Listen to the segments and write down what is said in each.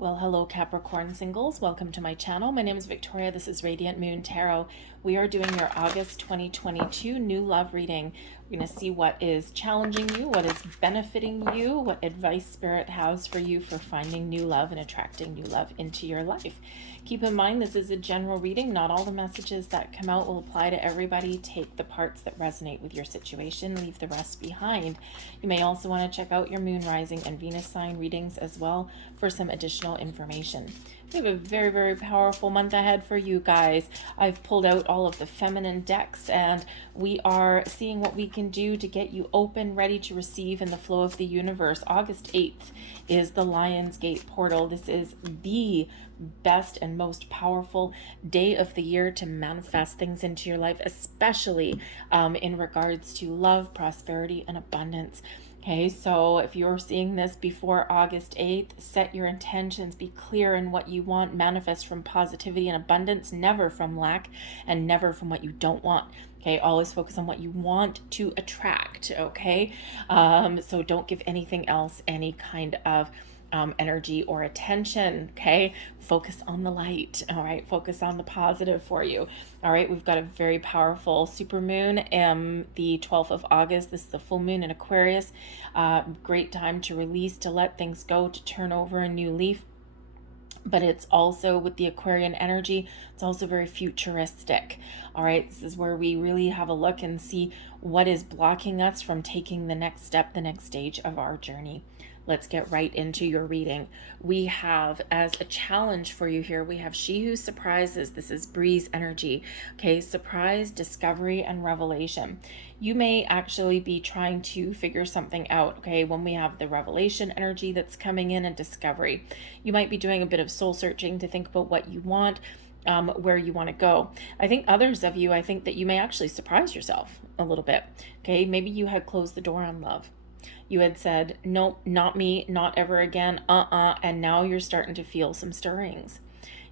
Well, hello Capricorn singles. Welcome to my channel. My name is Victoria. This is Radiant Moon Tarot. We are doing your August 2022 new love reading. We're going to see what is challenging you, what is benefiting you, what advice Spirit has for you for finding new love and attracting new love into your life. Keep in mind, this is a general reading. Not all the messages that come out will apply to everybody. Take the parts that resonate with your situation, leave the rest behind. You may also want to check out your moon, rising, and Venus sign readings as well for some additional information. We have a very, very powerful month ahead for you guys. I've pulled out all of the feminine decks and we are seeing what we can do to get you open, ready to receive in the flow of the universe. August 8th is the Lion's Gate portal. This is the best and most powerful day of the year to manifest things into your life, especially in regards to love, prosperity, and abundance. Okay, so if you're seeing this before August 8th, set your intentions, be clear in what you want, manifest from positivity and abundance, never from lack and never from what you don't want. Okay, always focus on what you want to attract, okay? So don't give anything else any kind of energy or attention. Okay, focus on the light. All right, focus on the positive for you. All right, we've got a very powerful super moon the 12th of August. This is the full moon in Aquarius. Great time to release, to let things go, to turn over a new leaf. But it's also, with the Aquarian energy, it's also very futuristic. All right, this is where we really have a look and see what is blocking us from taking the next step, the next stage of our journey. Let's get right into your reading. We have, as a challenge for you here, we have She Who Surprises. This is Breeze energy. Okay, surprise, discovery, and revelation. You may actually be trying to figure something out, okay, when we have the revelation energy that's coming in and discovery. You might be doing a bit of soul searching to think about what you want, where you want to go. I think others of you, I think that you may actually surprise yourself a little bit. Okay, maybe you had closed the door on love. You had said, nope, not me, not ever again, and now you're starting to feel some stirrings.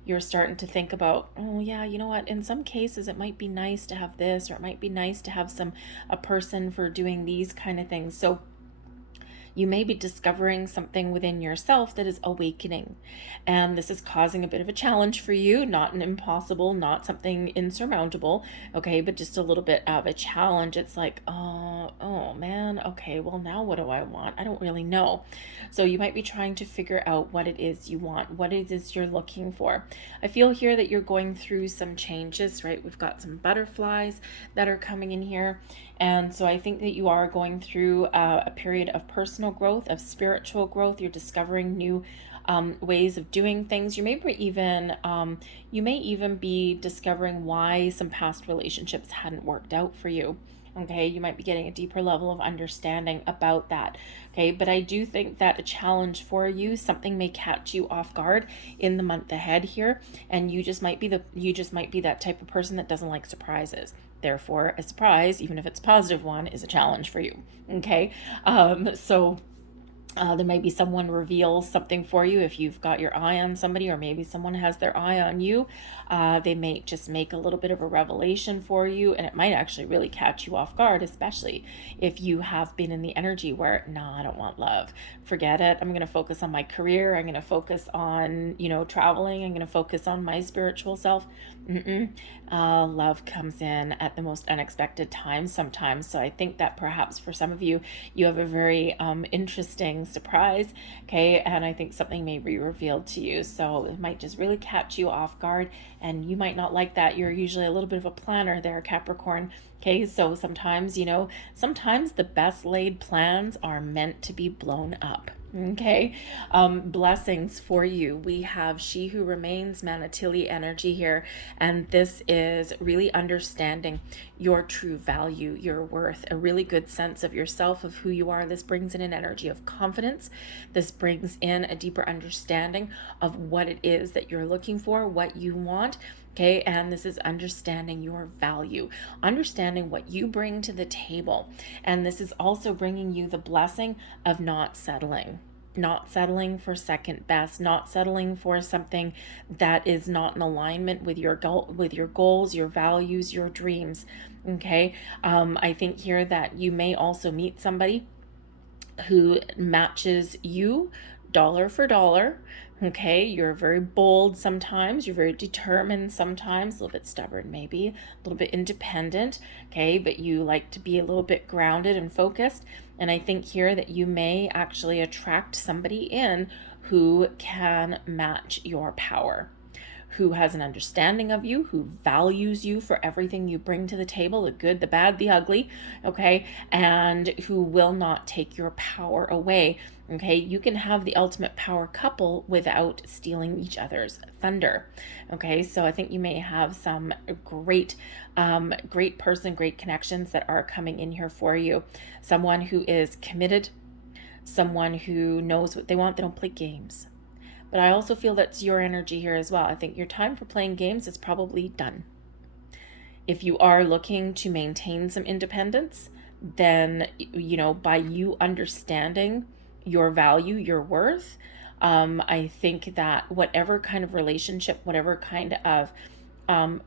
You're starting to think about, oh yeah, you know what, in some cases it might be nice to have this, or it might be nice to have a person for doing these kind of things. So you may be discovering something within yourself that is awakening. And this is causing a bit of a challenge for you, not an impossible, not something insurmountable, okay, but just a little bit of a challenge. It's like, oh man, okay, well now what do I want? I don't really know. So you might be trying to figure out what it is you want, what it is you're looking for. I feel here that you're going through some changes, right? We've got some butterflies that are coming in here. And so I think that you are going through a period of personal growth, of spiritual growth. You're discovering new ways of doing things. You may even be discovering why some past relationships hadn't worked out for you. Okay, you might be getting a deeper level of understanding about that. Okay, but I do think that a challenge for you, something may catch you off guard in the month ahead here, and you just might be that type of person that doesn't like surprises. Therefore, a surprise, even if it's a positive one, is a challenge for you. Okay, there might be someone reveals something for you if you've got your eye on somebody, or maybe someone has their eye on you. They may just make a little bit of a revelation for you, and it might actually really catch you off guard, especially if you have been in the energy where, no, I don't want love. Forget it. I'm going to focus on my career. I'm going to focus on, traveling. I'm going to focus on my spiritual self. Love comes in at the most unexpected times sometimes. So I think that perhaps for some of you, you have a very interesting surprise, okay, and I think something may be revealed to you, so it might just really catch you off guard, and you might not like that. You're usually a little bit of a planner there, Capricorn, okay, so sometimes the best laid plans are meant to be blown up. Okay, blessings for you. We have She Who Remains, Manatili energy here, and this is really understanding your true value, your worth, a really good sense of yourself, of who you are. This brings in an energy of confidence. This brings in a deeper understanding of what it is that you're looking for, what you want. Okay, and this is understanding your value, understanding what you bring to the table. And this is also bringing you the blessing of not settling for second best, not settling for something that is not in alignment with your goals, your values, your dreams. Okay, I think here that you may also meet somebody who matches you dollar for dollar. Okay, you're very bold sometimes, you're very determined sometimes, a little bit stubborn maybe, a little bit independent, okay, but you like to be a little bit grounded and focused. And I think here that you may actually attract somebody in who can match your power, who has an understanding of you, who values you for everything you bring to the table, the good, the bad, the ugly, okay, and who will not take your power away, okay. You can have the ultimate power couple without stealing each other's thunder, okay. So I think you may have some great great connections that are coming in here for you. Someone who is committed, someone who knows what they want. They don't play games. But I also feel that's your energy here as well. I think your time for playing games is probably done. If you are looking to maintain some independence, then, by you understanding your value, your worth, I think that whatever kind of relationship, whatever kind of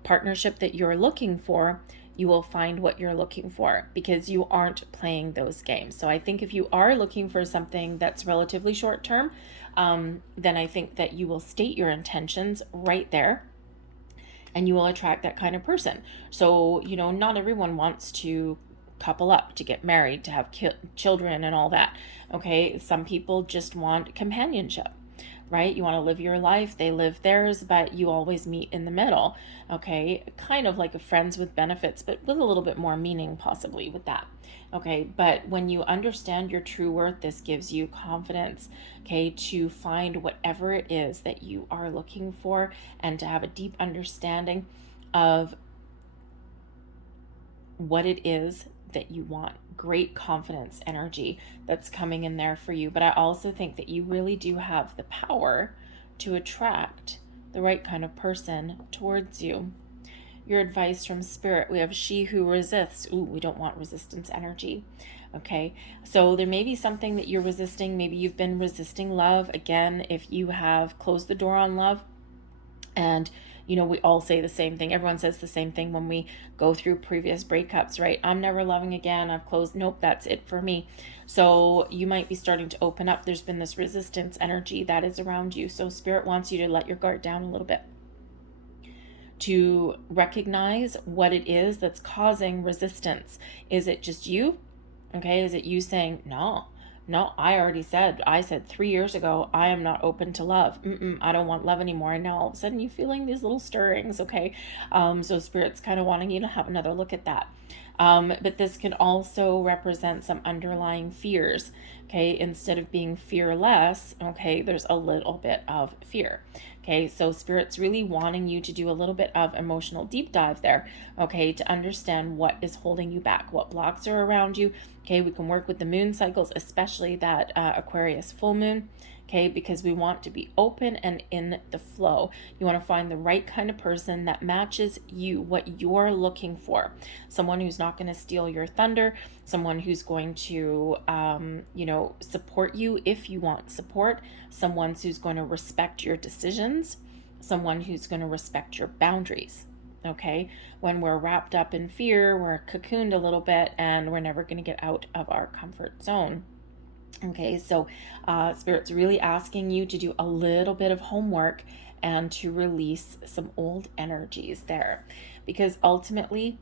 partnership that you're looking for, you will find what you're looking for because you aren't playing those games. So I think if you are looking for something that's relatively short term, then I think that you will state your intentions right there and you will attract that kind of person. So, not everyone wants to couple up, to get married, to have children and all that. Okay, some people just want companionship, right? You want to live your life, they live theirs, but you always meet in the middle. Okay, kind of like a friends with benefits, but with a little bit more meaning possibly with that. Okay, but when you understand your true worth, this gives you confidence, okay, to find whatever it is that you are looking for and to have a deep understanding of what it is that you want. Great confidence energy that's coming in there for you. But I also think that you really do have the power to attract the right kind of person towards you. Your advice from Spirit, we have she who resists. Ooh, we don't want resistance energy. Okay, so there may be something that you're resisting. Maybe you've been resisting love. Again, if you have closed the door on love, and we all say the same thing. Everyone says the same thing when we go through previous breakups, right? I'm never loving again. I've closed. Nope, that's it for me. So you might be starting to open up. There's been this resistance energy that is around you. So Spirit wants you to let your guard down a little bit, to recognize what it is that's causing resistance. Is it just you? Okay, is it you saying, no, I said 3 years ago, I am not open to love. I don't want love anymore. And now all of a sudden you're feeling these little stirrings, okay? So Spirit's kind of wanting you to have another look at that. But this can also represent some underlying fears, okay? Instead of being fearless, okay, there's a little bit of fear. Okay, so Spirit's really wanting you to do a little bit of emotional deep dive there, okay, to understand what is holding you back, what blocks are around you. Okay, we can work with the moon cycles, especially that Aquarius full moon, okay, because we want to be open and in the flow. You want to find the right kind of person that matches you, what you're looking for. Someone who's not going to steal your thunder, someone who's going to, support you if you want support, someone who's going to respect your decisions, someone who's going to respect your boundaries. Okay, when we're wrapped up in fear, we're cocooned a little bit and we're never going to get out of our comfort zone. Okay, so Spirit's really asking you to do a little bit of homework and to release some old energies there, because ultimately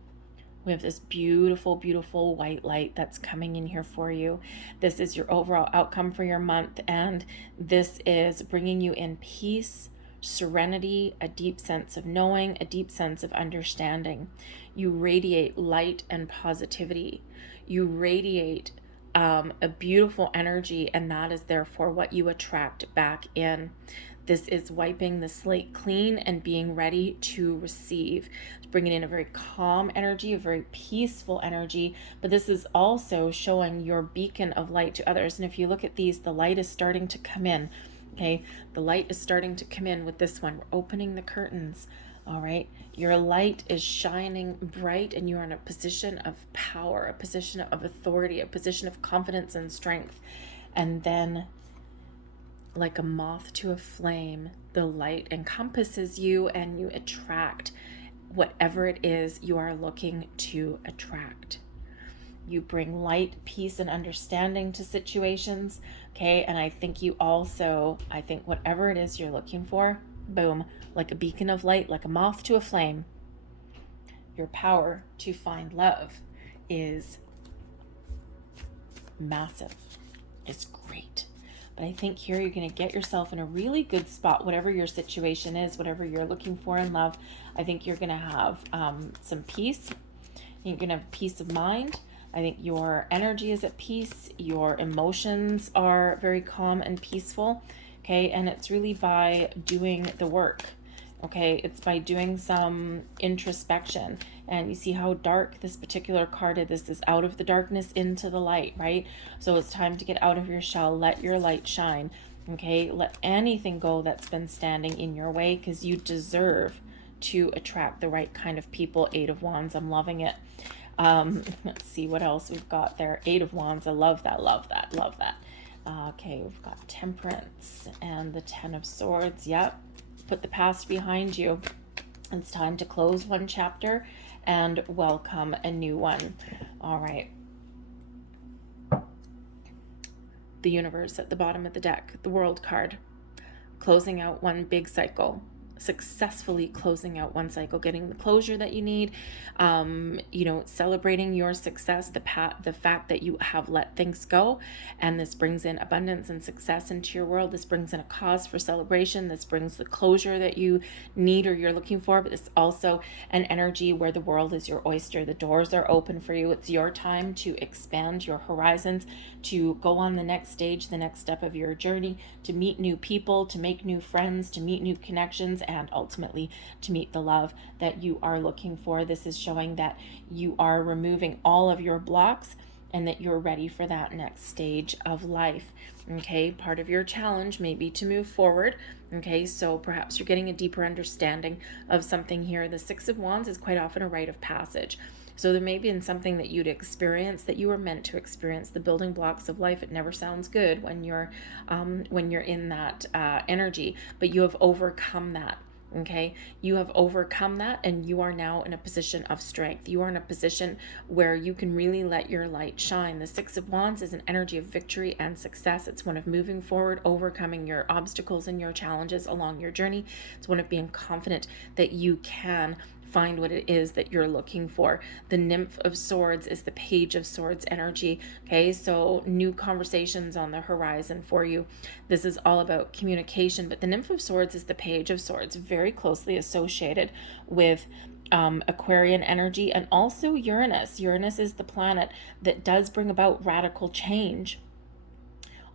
we have this beautiful, beautiful white light that's coming in here for you. This is your overall outcome for your month, and this is bringing you in peace, serenity, a deep sense of knowing, a deep sense of understanding. You radiate light and positivity. You radiate a beautiful energy, and that is therefore what you attract back in. This is wiping the slate clean and being ready to receive. It's bringing in a very calm energy, a very peaceful energy, but this is also showing your beacon of light to others. And if you look at these, the light is starting to come in. Okay, the light is starting to come in with this one. We're opening the curtains. All right, your light is shining bright and you're in a position of power, a position of authority, a position of confidence and strength. And then, like a moth to a flame, the light encompasses you and you attract whatever it is you are looking to attract. You bring light, peace, and understanding to situations. Okay. And I think you also, I think whatever it is you're looking for, boom, like a beacon of light, like a moth to a flame, your power to find love is massive. It's great. But I think here you're going to get yourself in a really good spot, whatever your situation is, whatever you're looking for in love. I think you're going to have some peace. You're going to have peace of mind. I think your energy is at peace. Your emotions are very calm and peaceful. Okay. And it's really by doing the work. Okay. It's by doing some introspection. And you see how dark this particular card is. This is out of the darkness into the light, right? So it's time to get out of your shell. Let your light shine. Okay. Let anything go that's been standing in your way, because you deserve to attract the right kind of people. 8 of Wands. I'm loving it. Let's see what else we've got there. 8 of Wands. I love that, love that, love that. Okay, we've got Temperance and the 10 of Swords. Yep. Put the past behind you. It's time to close one chapter and welcome a new one. All right. The Universe at the bottom of the deck, the World card. Closing out one big cycle. Successfully closing out one cycle, getting the closure that you need, celebrating your success, the fact that you have let things go, and this brings in abundance and success into your world. This brings in a cause for celebration. This brings the closure that you need or you're looking for, but it's also an energy where the world is your oyster. The doors are open for you. It's your time to expand your horizons, to go on the next stage, the next step of your journey, to meet new people, to make new friends, to meet new connections, and ultimately to meet the love that you are looking for. This is showing that you are removing all of your blocks and that you're ready for that next stage of life. Okay, part of your challenge may be to move forward. Okay, so perhaps you're getting a deeper understanding of something here. The 6 of Wands is quite often a rite of passage. So there may be something that you'd experience that you were meant to experience. The building blocks of life. It never sounds good when you're in that energy, but you have overcome that. Okay, you have overcome that, and you are now in a position of strength. You are in a position where you can really let your light shine. The 6 of Wands is an energy of victory and success. It's one of moving forward, overcoming your obstacles and your challenges along your journey. It's one of being confident that you can find what it is that you're looking for. The Nymph of Swords is the Page of Swords energy. Okay, so new conversations on the horizon for you. This is all about communication, but the Nymph of Swords is the Page of Swords, very closely associated with Aquarian energy and also Uranus. Uranus is the planet that does bring about radical change.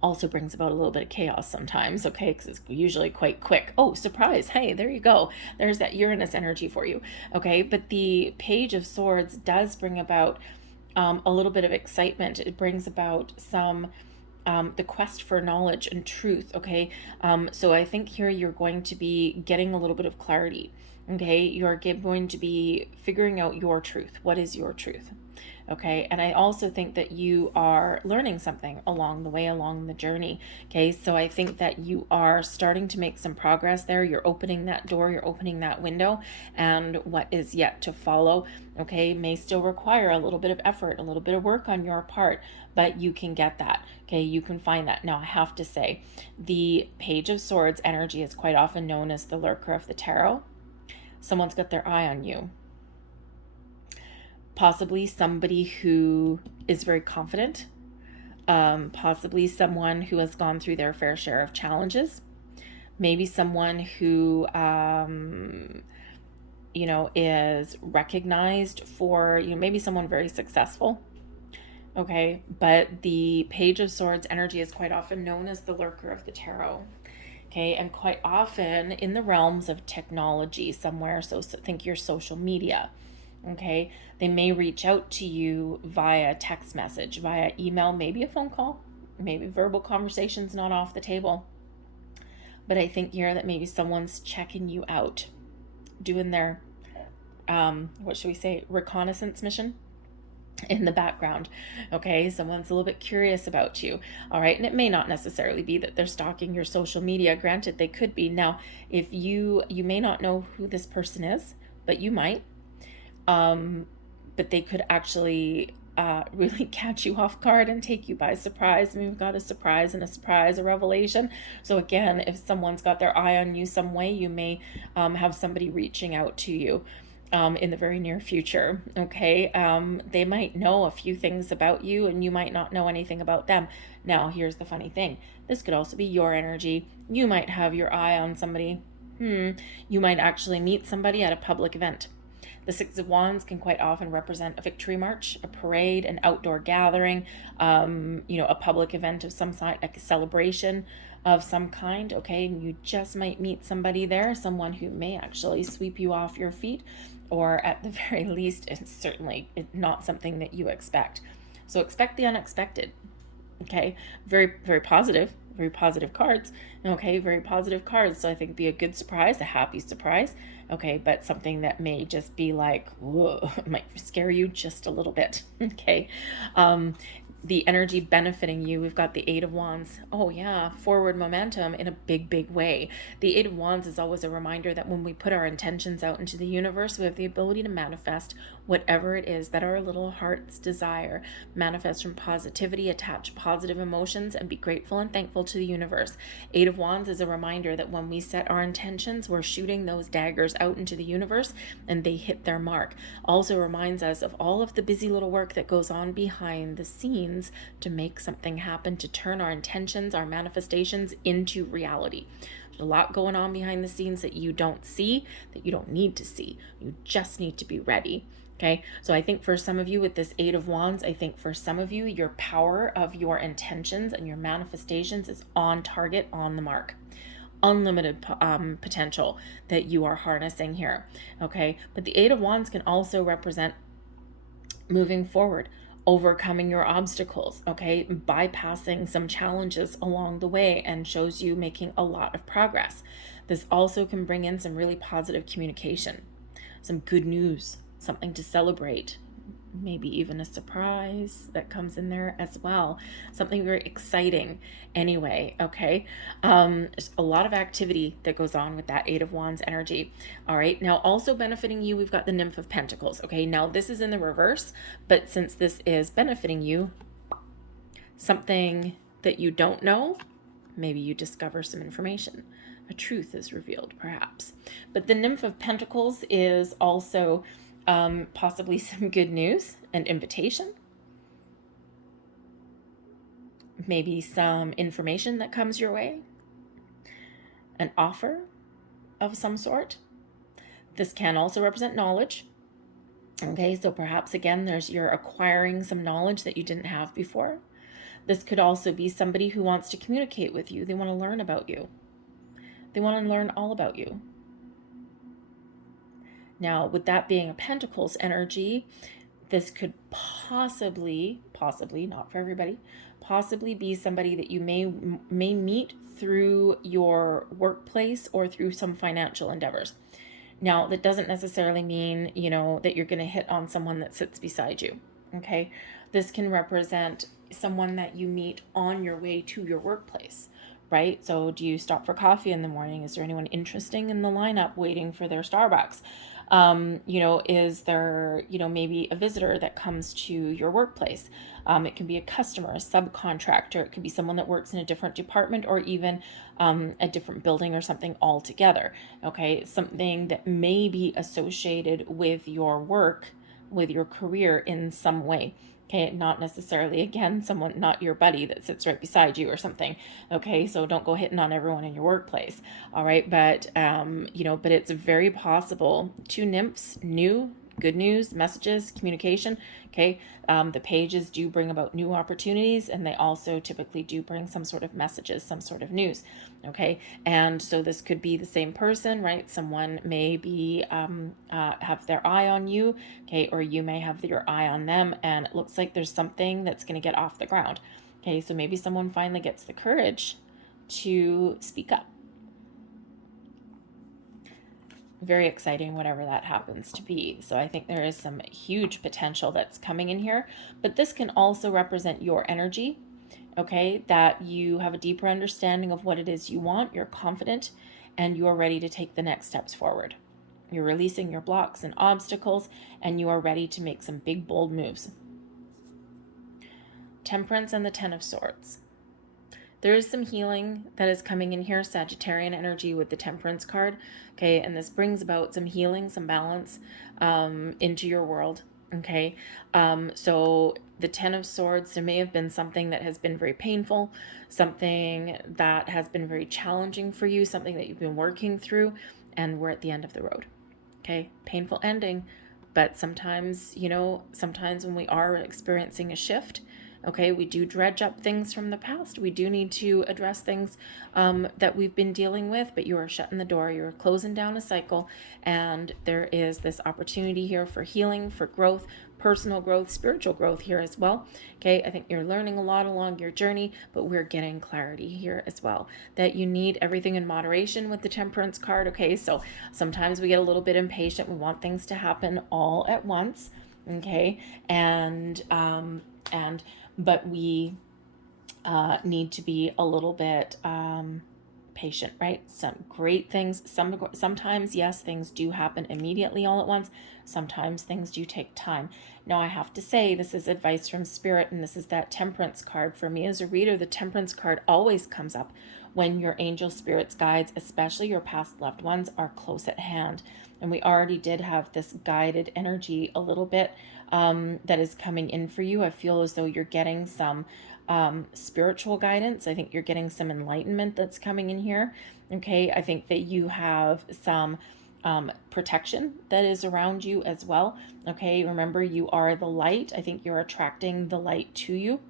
Also brings about a little bit of chaos sometimes, okay, because it's usually quite quick. Oh, surprise. Hey, there you go. There's that Uranus energy for you, okay? But the Page of Swords does bring about a little bit of excitement. It brings about some the quest for knowledge and truth, okay? So I think here you're going to be getting a little bit of clarity, okay? You're going to be figuring out your truth. What is your truth? Okay, and I also think that you are learning something along the way, along the journey. Okay, so I think that you are starting to make some progress there. You're opening that door, you're opening that window, and what is yet to follow, okay, may still require a little bit of effort, a little bit of work on your part, but you can get that. Okay, you can find that. Now, I have to say, the Page of Swords energy is quite often known as the lurker of the tarot. Someone's got their eye on you. Possibly somebody who is very confident, possibly someone who has gone through their fair share of challenges, maybe someone who, is recognized for, maybe someone very successful. Okay, but the Page of Swords energy is quite often known as the lurker of the tarot. Okay, and quite often in the realms of technology somewhere, so think your social media. Okay, they may reach out to you via text message, via email, maybe a phone call, maybe verbal conversations not off the table. But I think here that maybe someone's checking you out, doing their, reconnaissance mission in the background. Okay, someone's a little bit curious about you. All right, and it may not necessarily be that they're stalking your social media. Granted, they could be. Now, if you may not know who this person is, but you might. But they could actually really catch you off guard and take you by surprise. And we've got a surprise and a surprise, a revelation. So again, if someone's got their eye on you some way, you may have somebody reaching out to you in the very near future. Okay. They might know a few things about you and you might not know anything about them. Now, here's the funny thing. This could also be your energy. You might have your eye on somebody. You might actually meet somebody at a public event. The Six of Wands can quite often represent a victory march, a parade, an outdoor gathering, a public event of some sort, like a celebration of some kind, okay? And you just might meet somebody there, someone who may actually sweep you off your feet, or at the very least, it's certainly not something that you expect. So expect the unexpected, okay? Very, very positive cards. Okay, very positive cards. So I think be a good surprise, a happy surprise. Okay, but something that may just be like, whoa, it might scare you just a little bit. Okay. The energy benefiting you, we've got the Eight of Wands. Oh yeah, forward momentum in a big, big way. The Eight of Wands is always a reminder that when we put our intentions out into the universe, we have the ability to manifest whatever it is that our little hearts desire. Manifest from positivity, attach positive emotions, and be grateful and thankful to the universe. Eight of Wands is a reminder that when we set our intentions, we're shooting those daggers out into the universe and they hit their mark. Also reminds us of all of the busy little work that goes on behind the scenes to make something happen, to turn our intentions, our manifestations into reality. There's a lot going on behind the scenes that you don't see, that you don't need to see. You just need to be ready. Okay, so I think for some of you with this Eight of Wands, I think for some of you, your power of your intentions and your manifestations is on target, on the mark. Unlimited potential that you are harnessing here. Okay, but the Eight of Wands can also represent moving forward, overcoming your obstacles, okay, bypassing some challenges along the way, and shows you making a lot of progress. This also can bring in some really positive communication, some good news, something to celebrate, maybe even a surprise that comes in there as well, something very exciting anyway. Okay, there's a lot of activity that goes on with that Eight of Wands energy. All right, now also benefiting you, we've got the Nymph of Pentacles. Okay, now this is in the reverse, but since this is benefiting you, something that you don't know, maybe you discover some information, a truth is revealed perhaps. But the Nymph of Pentacles is also possibly some good news, an invitation, maybe some information that comes your way, an offer of some sort. This can also represent knowledge. Okay, so perhaps again, you're acquiring some knowledge that you didn't have before. This could also be somebody who wants to communicate with you. They want to learn about you. They want to learn all about you. Now, with that being a Pentacles energy, this could possibly, not for everybody, possibly be somebody that you may meet through your workplace or through some financial endeavors. Now, that doesn't necessarily mean, that you're going to hit on someone that sits beside you. Okay. This can represent someone that you meet on your way to your workplace, right? So do you stop for coffee in the morning? Is there anyone interesting in the lineup waiting for their Starbucks? Is there, maybe a visitor that comes to your workplace? It can be a customer, a subcontractor. It could be someone that works in a different department or even a different building or something altogether. Okay, something that may be associated with your work, with your career in some way. Okay, not necessarily, again, someone, not your buddy that sits right beside you or something. Okay, so don't go hitting on everyone in your workplace. All right, but, but it's very possible. Two nymphs, new, good news, messages, communication. Okay, the pages do bring about new opportunities, and they also typically do bring some sort of messages, some sort of news. Okay, and so this could be the same person, right? Someone may be have their eye on you, okay, or you may have your eye on them, and it looks like there's something that's going to get off the ground. Okay, so maybe someone finally gets the courage to speak up. Very exciting, whatever that happens to be. So I think there is some huge potential that's coming in here, but this can also represent your energy, okay, that you have a deeper understanding of what it is you want, you're confident, and you are ready to take the next steps forward. You're releasing your blocks and obstacles, and you are ready to make some big, bold moves. Temperance and the Ten of Swords. There is some healing that is coming in here, Sagittarian energy with the Temperance card. Okay, and this brings about some healing, some balance into your world. Okay, so the Ten of Swords, there may have been something that has been very painful, something that has been very challenging for you, something that you've been working through, and we're at the end of the road. Okay, painful ending, but sometimes, sometimes when we are experiencing a shift, okay, we do dredge up things from the past. We do need to address things that we've been dealing with, but you are shutting the door. You're closing down a cycle, and there is this opportunity here for healing, for growth, personal growth, spiritual growth here as well. Okay, I think you're learning a lot along your journey, but we're getting clarity here as well, that you need everything in moderation with the Temperance card. Okay, so sometimes we get a little bit impatient. We want things to happen all at once. Okay, but we need to be a little bit patient, right? Some great things, sometimes, yes, things do happen immediately all at once. Sometimes things do take time. Now, I have to say, this is advice from Spirit, and this is that Temperance card. For me as a reader, the Temperance card always comes up when your angel, spirits, guides, especially your past loved ones, are close at hand. And we already did have this guided energy a little bit that is coming in for you. I feel as though you're getting some spiritual guidance. I think you're getting some enlightenment that's coming in here. Okay, I think that you have some protection that is around you as well. Okay, remember, you are the light. I think you're attracting the light to you,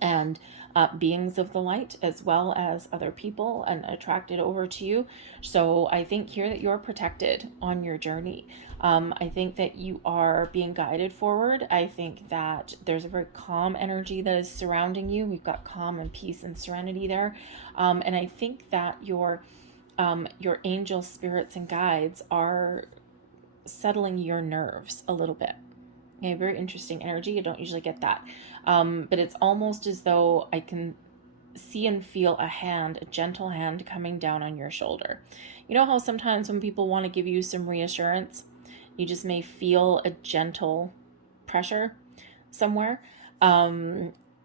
and beings of the light, as well as other people, and attracted over to you. So I think here that you're protected on your journey. I think that you are being guided forward. I think that there's a very calm energy that is surrounding you. We've got calm and peace and serenity there. And I think that your angel, spirits, and guides are settling your nerves a little bit. Okay, very interesting energy. I don't usually get that. But it's almost as though I can see and feel a gentle hand coming down on your shoulder. You know how sometimes when people want to give you some reassurance, you just may feel a gentle pressure somewhere.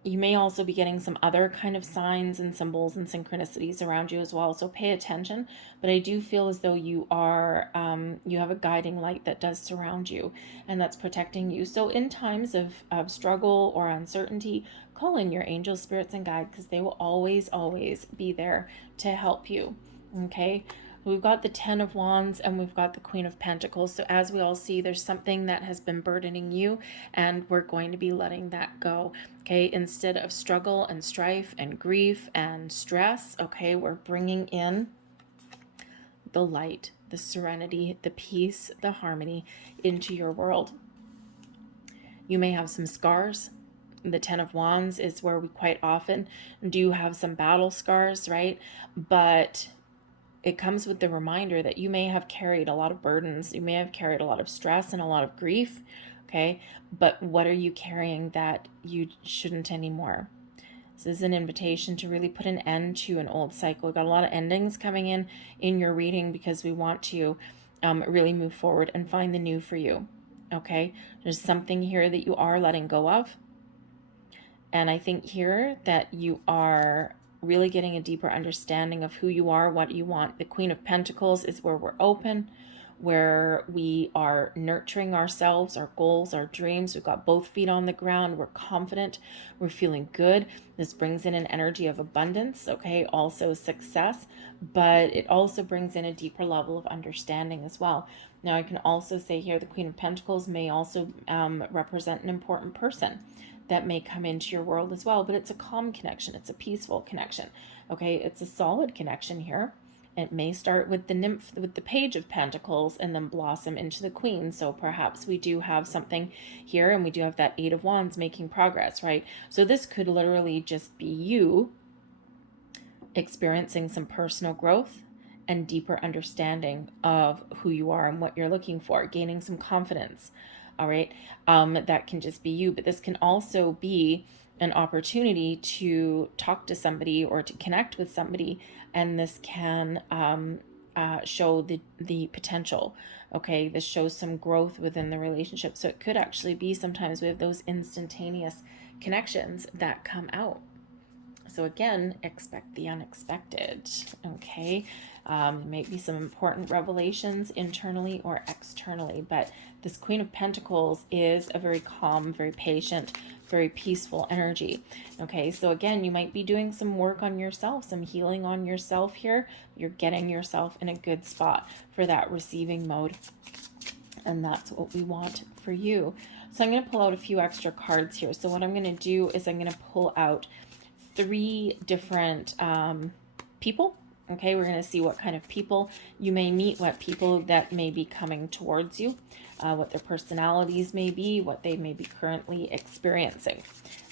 You may also be getting some other kind of signs and symbols and synchronicities around you as well. So pay attention. But I do feel as though you are, you have a guiding light that does surround you, and that's protecting you. So in times of struggle or uncertainty, call in your angels, spirits, and guides, because they will always, always be there to help you. Okay. We've got the Ten of Wands and we've got the Queen of Pentacles. So as we all see, there's something that has been burdening you, and we're going to be letting that go. Okay, instead of struggle and strife and grief and stress, okay, we're bringing in the light, the serenity, the peace, the harmony into your world. You may have some scars. The Ten of Wands is where we quite often do have some battle scars, right? But it comes with the reminder that you may have carried a lot of burdens. You may have carried a lot of stress and a lot of grief. Okay. But what are you carrying that you shouldn't anymore? This is an invitation to really put an end to an old cycle. We've got a lot of endings coming in your reading, because we want to really move forward and find the new for you. Okay. There's something here that you are letting go of. And I think here that you are really getting a deeper understanding of who you are, what you want. The Queen of Pentacles is where we're open, where we are nurturing ourselves, our goals, our dreams. We've got both feet on the ground. We're confident. We're feeling good. This brings in an energy of abundance, okay? Also success, but it also brings in a deeper level of understanding as well. Now, I can also say here the Queen of Pentacles may also represent an important person that may come into your world as well, but it's a calm connection. It's a peaceful connection. Okay, it's a solid connection here. It may start with the nymph, with the Page of Pentacles, and then blossom into the Queen. So perhaps we do have something here, and we do have that Eight of Wands making progress, right? So this could literally just be you experiencing some personal growth and deeper understanding of who you are and what you're looking for, gaining some confidence. All right. That can just be you, but this can also be an opportunity to talk to somebody or to connect with somebody. And this can show the potential. Okay, this shows some growth within the relationship. So it could actually be sometimes we have those instantaneous connections that come out. So again, expect the unexpected, okay? Maybe some important revelations internally or externally, but this Queen of Pentacles is a very calm, very patient, very peaceful energy, okay? So again, you might be doing some work on yourself, some healing on yourself here. You're getting yourself in a good spot for that receiving mode, and that's what we want for you. So I'm going to pull out a few extra cards here. So what I'm going to do is I'm going to pull out 3 different people. Okay, we're going to see what kind of people you may meet, what people that may be coming towards you, what their personalities may be, what they may be currently experiencing.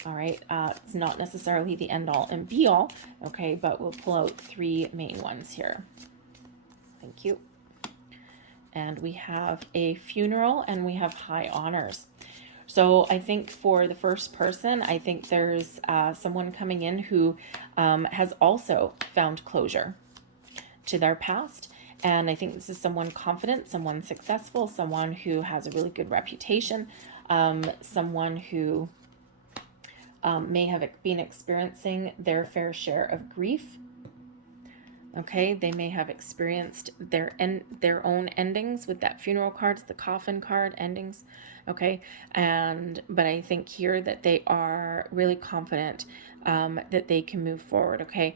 All right, it's not necessarily the end all and be all, okay, but we'll pull out 3 main ones here. Thank you. And we have a funeral and we have high honors. So I think for the first person, I think there's someone coming in who has also found closure to their past. And I think this is someone confident, someone successful, someone who has a really good reputation, someone who may have been experiencing their fair share of grief. Okay, they may have experienced their own endings with that funeral card, the coffin card, endings. Okay, but I think here that they are really confident that they can move forward. Okay,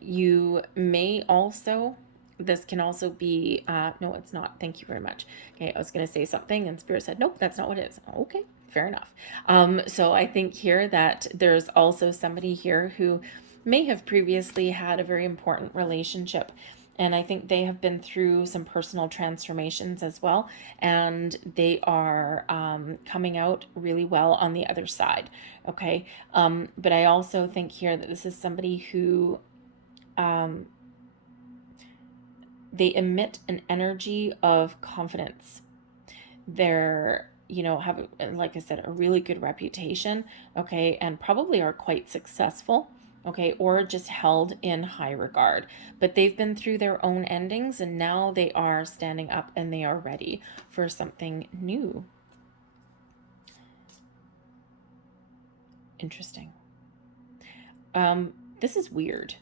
you may also, this can also be, no, it's not. Thank you very much. Okay, I was going to say something and Spirit said, nope, that's not what it is. Okay, fair enough. So I think here that there's also somebody here who may have previously had a very important relationship, and I think they have been through some personal transformations as well, and they are coming out really well on the other side. Okay, but I also think here that this is somebody who they emit an energy of confidence. They're, have, like I said, a really good reputation, okay, and probably are quite successful, okay, or just held in high regard. But they've been through their own endings, and now they are standing up and they are ready for something new. Interesting. This is weird.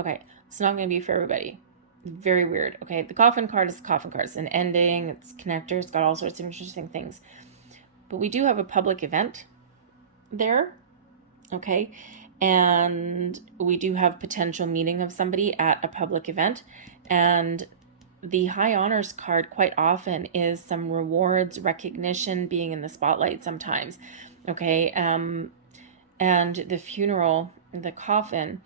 Okay, it's not going to be for everybody. Very weird. Okay, the coffin card is the coffin card. It's an ending, it's connector, it's got all sorts of interesting things. But we do have a public event there, okay? And we do have potential meeting of somebody at a public event. And the high honors card quite often is some rewards, recognition, being in the spotlight sometimes, okay? And the funeral, the coffin.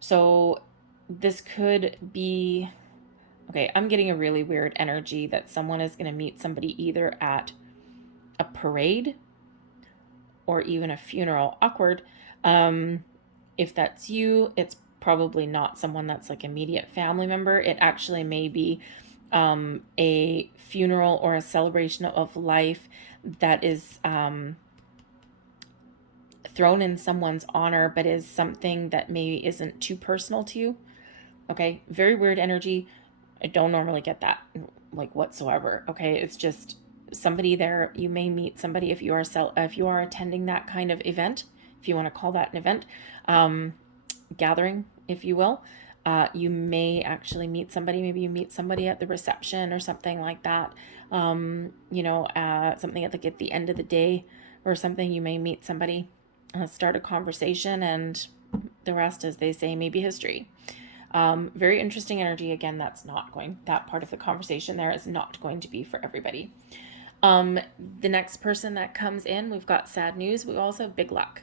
So this could be, okay, I'm getting a really weird energy that someone is going to meet somebody either at a parade or even a funeral. Awkward. If that's you, it's probably not someone that's like immediate family member. It actually may be a funeral or a celebration of life that is thrown in someone's honor, but is something that maybe isn't too personal to you. Okay, very weird energy. I don't normally get that like whatsoever. Okay, it's just somebody there. You may meet somebody if you are attending that kind of event, if you want to call that an event, gathering, if you will. You may actually meet somebody. Maybe you meet somebody at the reception or something like that. Something at the end of the day or something. You may meet somebody, start a conversation, and the rest, as they say, may be history. Very interesting energy. Again, that part of the conversation there is not going to be for everybody. The next person that comes in, we've got sad news. We also have big luck.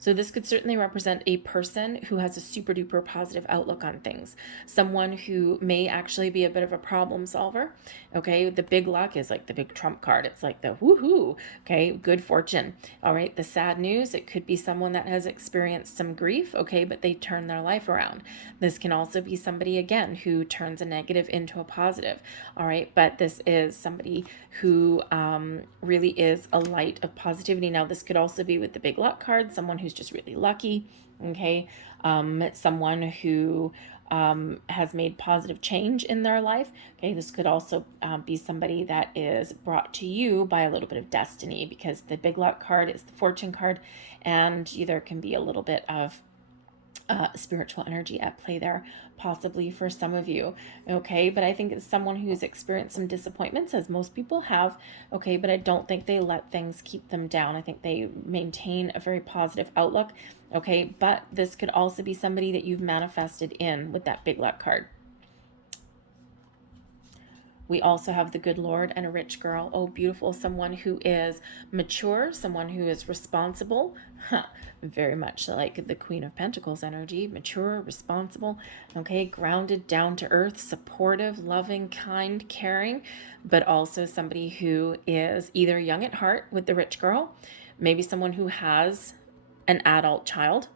So this could certainly represent a person who has a super duper positive outlook on things. Someone who may actually be a bit of a problem solver. Okay, the big luck is like the big trump card. It's like the woohoo. Okay, good fortune. All right, the sad news, it could be someone that has experienced some grief. Okay, but they turn their life around. This can also be somebody, again, who turns a negative into a positive. All right, but this is somebody who really is a light of positivity. Now, this could also be with the big luck card, someone who's who's just really lucky, okay? Someone who has made positive change in their life. Okay, this could also be somebody that is brought to you by a little bit of destiny, because the big luck card is the fortune card, and there can be a little bit of spiritual energy at play there, possibly for some of you. Okay, but I think it's someone who's experienced some disappointments, as most people have. Okay, but I don't think they let things keep them down. I think they maintain a very positive outlook. Okay, but this could also be somebody that you've manifested in with that big luck card. We also have the good Lord and a rich girl. Oh, beautiful. Someone who is mature, someone who is responsible. Very much like the Queen of Pentacles energy. Mature, responsible, okay, grounded, down to earth, supportive, loving, kind, caring, but also somebody who is either young at heart with the rich girl, maybe someone who has an adult child,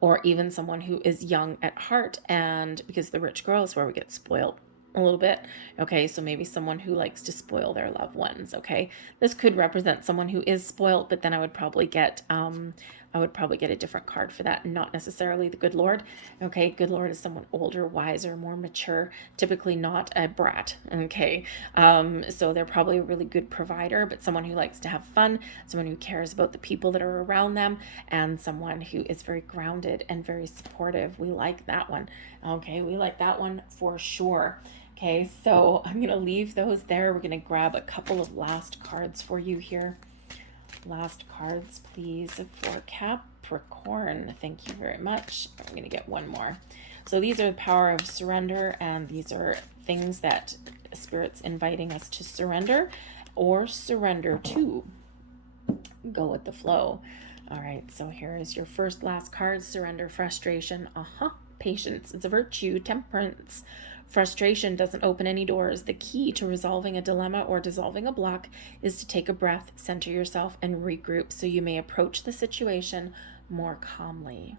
or even someone who is young at heart, and because the rich girl is where we get spoiled a little bit. Okay, so maybe someone who likes to spoil their loved ones. Okay, this could represent someone who is spoiled, but then I would probably get a different card for that, and not necessarily the good Lord. Okay, good Lord is someone older, wiser, more mature, typically not a brat. Okay, so they're probably a really good provider, but someone who likes to have fun, someone who cares about the people that are around them, and someone who is very grounded and very supportive. We like that one. Okay, we like that one for sure. Okay, so I'm going to leave those there. We're going to grab a couple of last cards for you here. Last cards, please, for Capricorn. Thank you very much. I'm going to get one more. So these are the power of surrender, and these are things that Spirit's inviting us to surrender or surrender to. Go with the flow. All right, so here is your first last card. Surrender, frustration, patience. It's a virtue, temperance. Frustration doesn't open any doors. The key to resolving a dilemma or dissolving a block is to take a breath, center yourself, and regroup so you may approach the situation more calmly.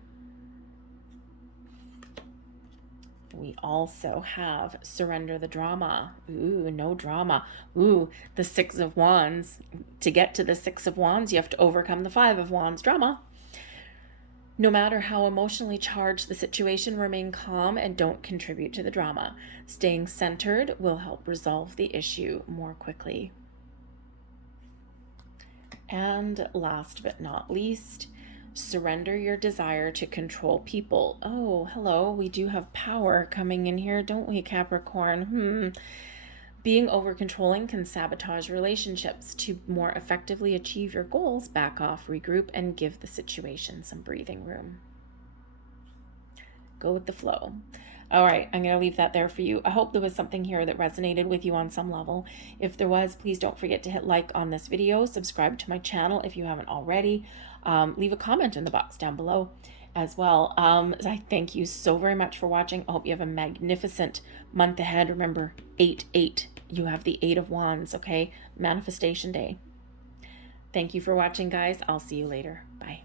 We also have surrender the drama. Ooh, no drama. Ooh, the Six of Wands. To get to the Six of Wands, you have to overcome the Five of Wands drama. No matter how emotionally charged the situation, remain calm and don't contribute to the drama. Staying centered will help resolve the issue more quickly. And last but not least, surrender your desire to control people. Oh, hello, we do have power coming in here, don't we, Capricorn? Being over-controlling can sabotage relationships. To more effectively achieve your goals, back off, regroup, and give the situation some breathing room. Go with the flow. All right, I'm going to leave that there for you. I hope there was something here that resonated with you on some level. If there was, please don't forget to hit like on this video, subscribe to my channel if you haven't already, leave a comment in the box down below as well. I thank you so very much for watching. I hope you have a magnificent month ahead. Remember, 8/8. You have the 8 of Wands, okay? Manifestation day. Thank you for watching, guys. I'll see you later. Bye.